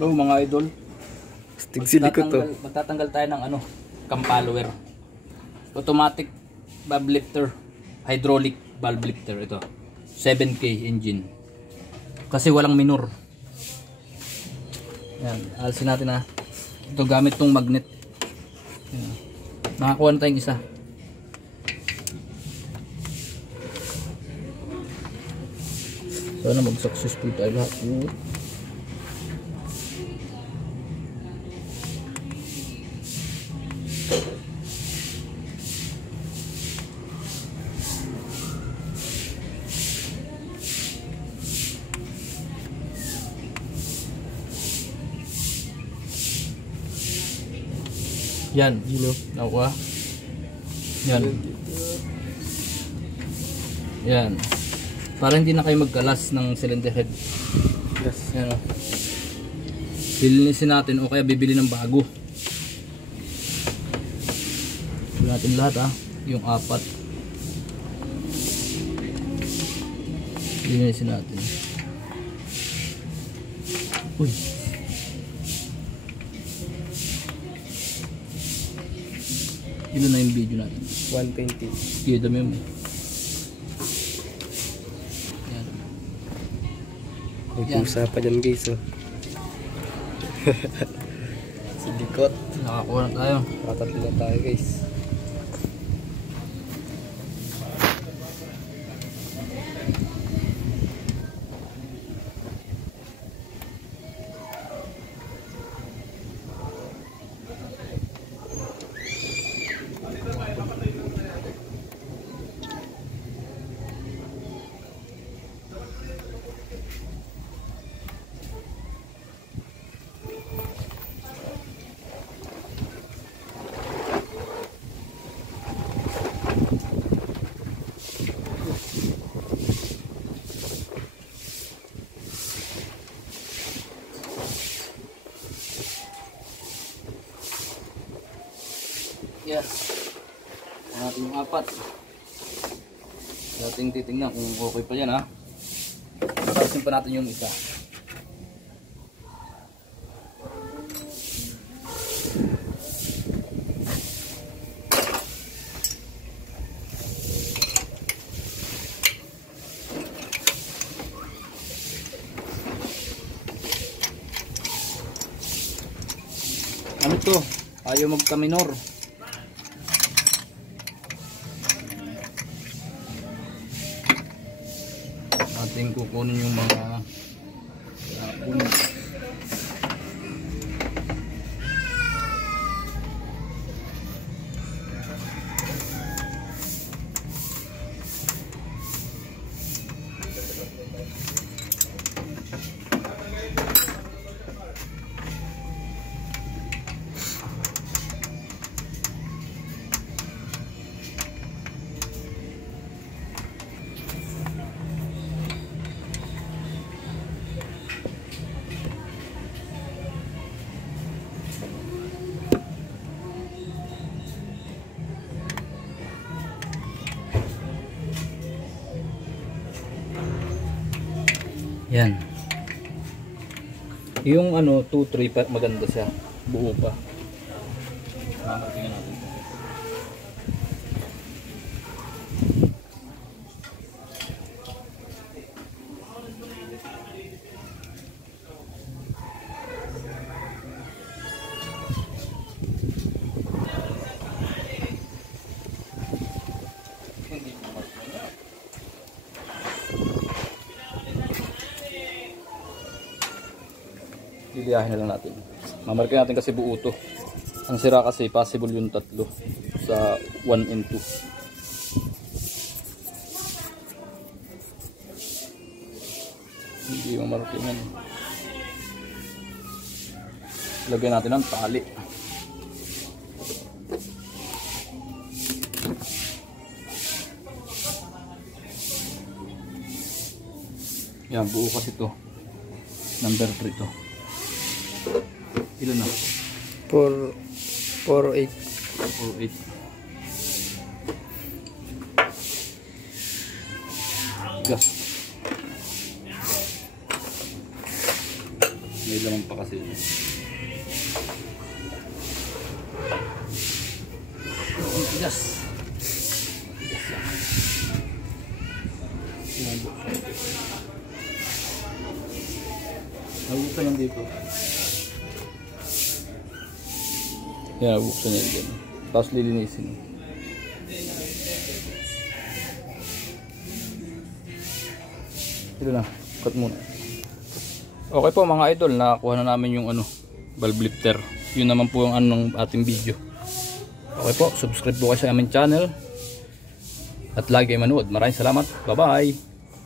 Hello mga idol. Tigsiliko to. Magtatanggal tayo ng ano, cam follower. Automatic valve lifter, hydraulic valve lifter ito. 7K engine. Kasi walang minor. Yan, alisin natin ha. Ito gamit tong magnet. Yan. Nakakuha na tayong isa. Sana mag-successful tayo lahat. Yan, hilo. Nakuha. Yan. Yan. Para hindi na kayo magkalas ng cylinder head. Yes. Yan o. Lilinisin natin o kaya bibili ng bago. Bibili natin lahat ha. Yung 4. Lilinisin natin. Uy. Ilan na yung video natin? 120. Kaya dami mo. Nag-usa pa dyan guys oh. Silikot. Nakakuha na tayo. Nakatatlo na tayo guys. Yan. Natin yung 4. Dating titingnan kung okay pa yan ha. Tapusin pa natin yung isa. Ano to? Ayaw magka-minor. Ating kukunin yung mga puno. Yan. Yung ano 2-3 pa maganda siya. Buo pa. Tingnan natin. Liliyahin na lang natin. Mamarkin natin kasi buo to. Ang sira kasi possible yung 3 sa 1 and 2. Hindi mamarkin yan. Lagyan natin ng tali. Yan, buo kasi to. Number 3 to. Ilan na? 4-8. 4-8. Gas. May laman pa kasi. Ang tigas. Nabuksan yan dito. Yan, nabuksan yan dyan. Tapos lilinisin. Ito na, cut muna. Okay po mga idol, nakakuha na namin yung valve lifter. Yun naman po yung ng ating video. Okay po, subscribe po kayo sa aming channel. At lagi ay manood. Maraming salamat. Bye bye.